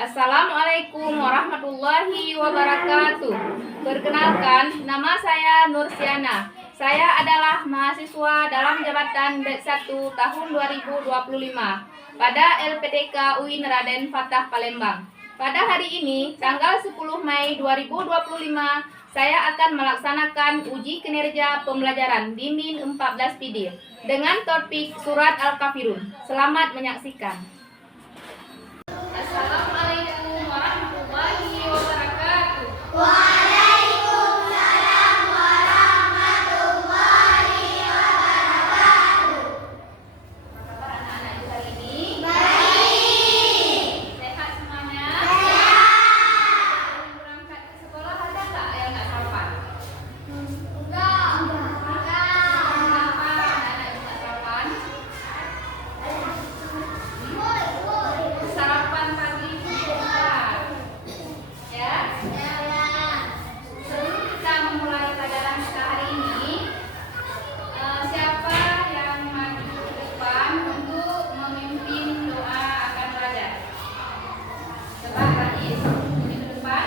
Assalamualaikum warahmatullahi wabarakatuh. Perkenalkan, nama saya Nursiana. Saya adalah mahasiswa dalam jabatan D1 tahun 2025 pada LPDK UIN Raden Fatah Palembang. Pada hari ini, tanggal 10 Mei 2025, saya akan melaksanakan uji kinerja pembelajaran di MIN 14 PD dengan topik Surat Al-Kafirun. Selamat menyaksikan. Assalamualaikum warahmatullahi wabarakatuh. Waalaikumsalam warahmatullahi wabarakatuh. Apa kabar anak-anak ibu hari ini? Baik. Sehat semuanya? Sehat. Yang berangkat ke sekolah ada nggak yang nggak sarapan? Enggak. Kenapa anak-anak ibu nggak sarapan? Sarapan pagi itu sehat. Ya? Sebelum kita memulai pelajaran kita hari ini, siapa yang maju ke depan untuk memimpin doa akan belajar? Coba Rais, maju ke depan.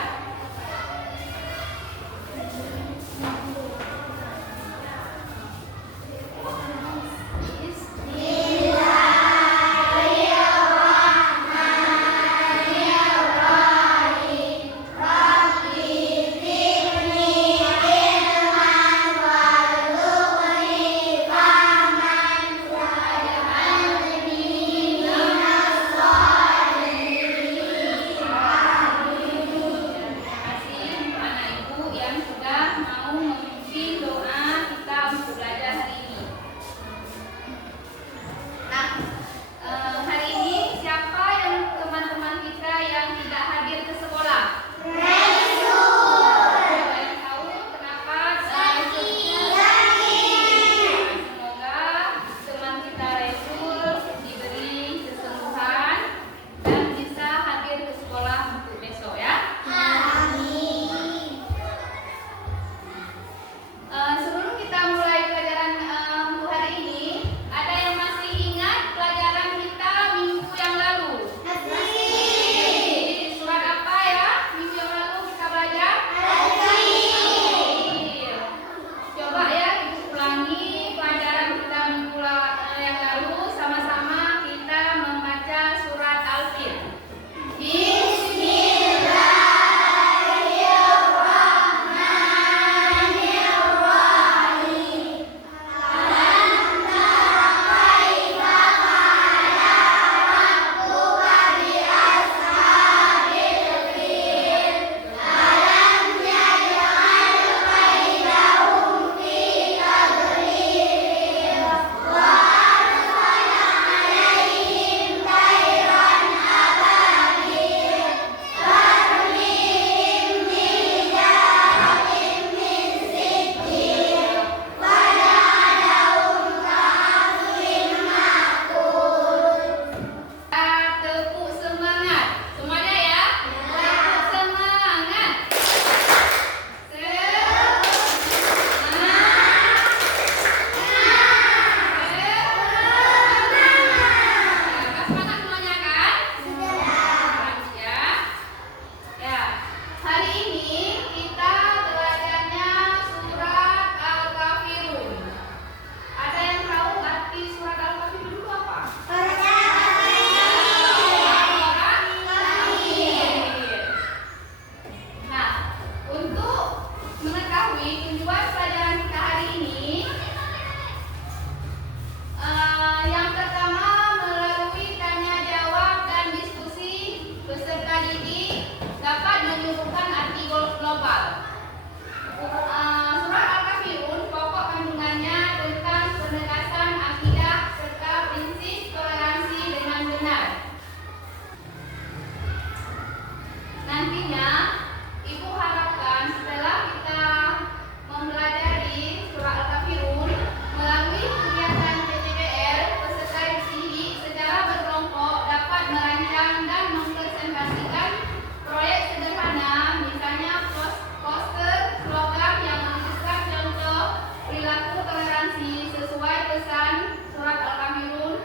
Sebelum kita mulai pelajaran untuk hari ini, ada yang masih ingat pelajaran kita minggu yang lalu? Di surat apa ya? Minggu yang lalu kita belajar? Al-Kafir. Coba ya ibu ulangi pelajaran kita minggu yang lalu, sama-sama kita membaca surat Al-Kafir. Tepuk semangat semuanya ya. Tepuk semangat. Semangat semuanya kan? Ya. Ya. Hari ini kita belajarnya surat Al-Kafirun. Ada yang tahu arti surat Al-Kafirun itu apa? Nah, untuk mengetahui tujuan pelajaran kita hari ini, yang pertama melalui tanya jawab dan diskusi peserta didik dapat menyuguhkan arti global. Surat Al-Kafirun pokok kandungannya tentang penegasan akidah serta prinsip toleransi dengan benar. Nantinya, Ibu harapkan setelah kita mempelajari surat Al-Kafirun melalui kegiatan PTBL, peserta didik secara berkelompok dapat merancang dan mempresentasikan proyek sederhana, misalnya poster, slogan yang menunjukkan contoh perilaku toleransi sesuai pesan surat Al-Kafirun.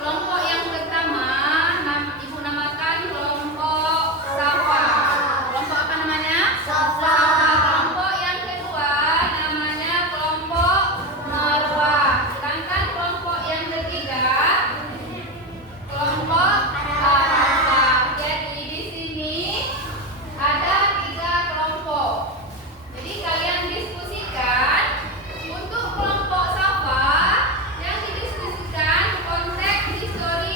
Kelompok yang pertama Ibu namakan kelompok Safa. Kelompok apa namanya? Safa. Kelompok yang kedua namanya kelompok Marwah. Sedangkan kelompok yang ketiga kelompok Arafah. Jadi di sini ada 3 kelompok. Jadi kalian diskusikan untuk kelompok Safa yang didiskusikan konteks histori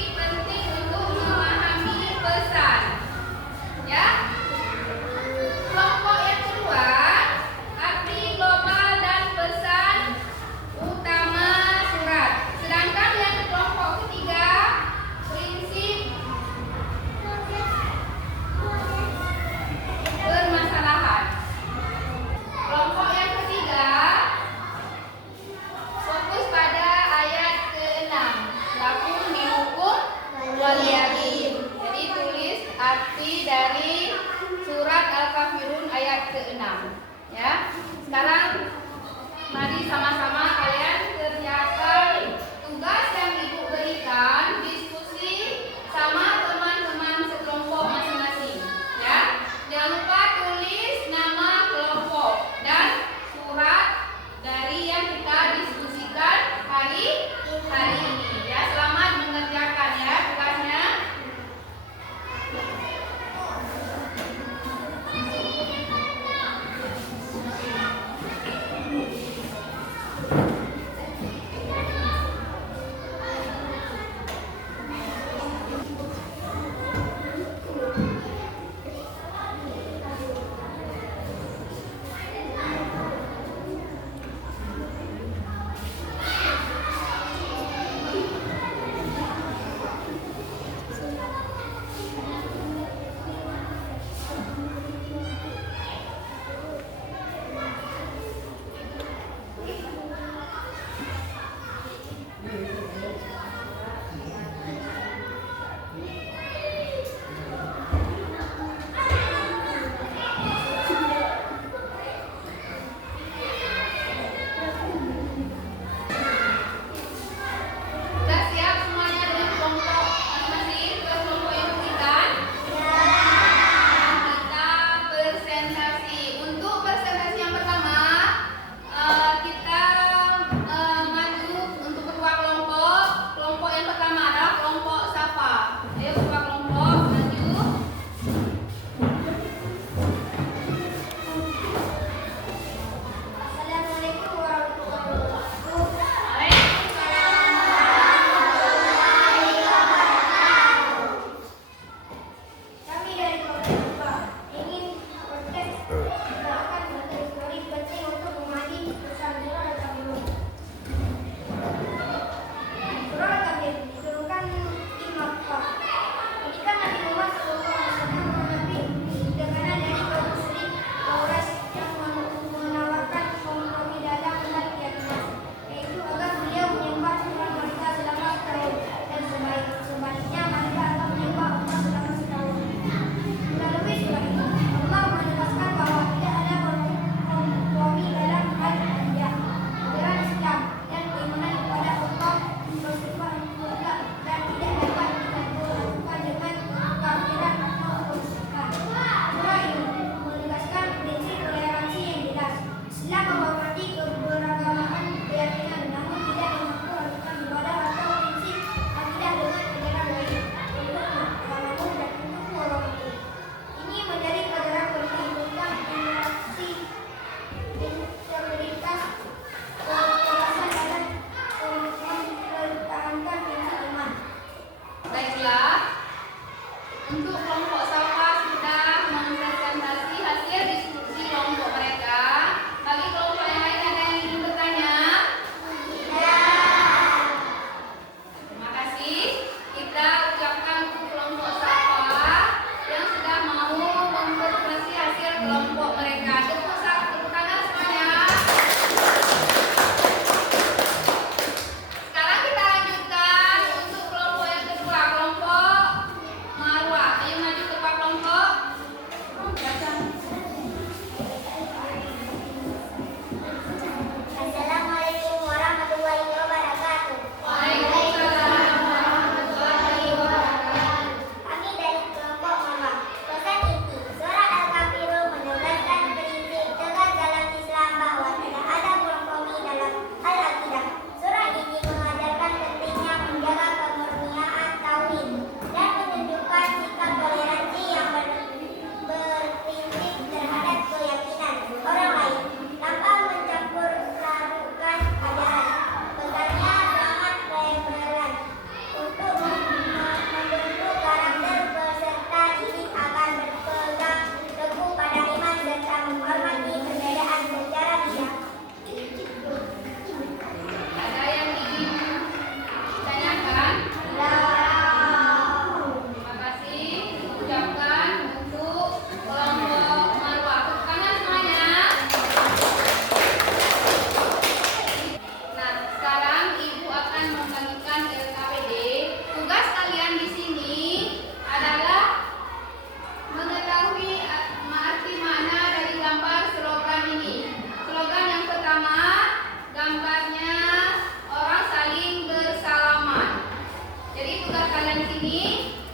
ini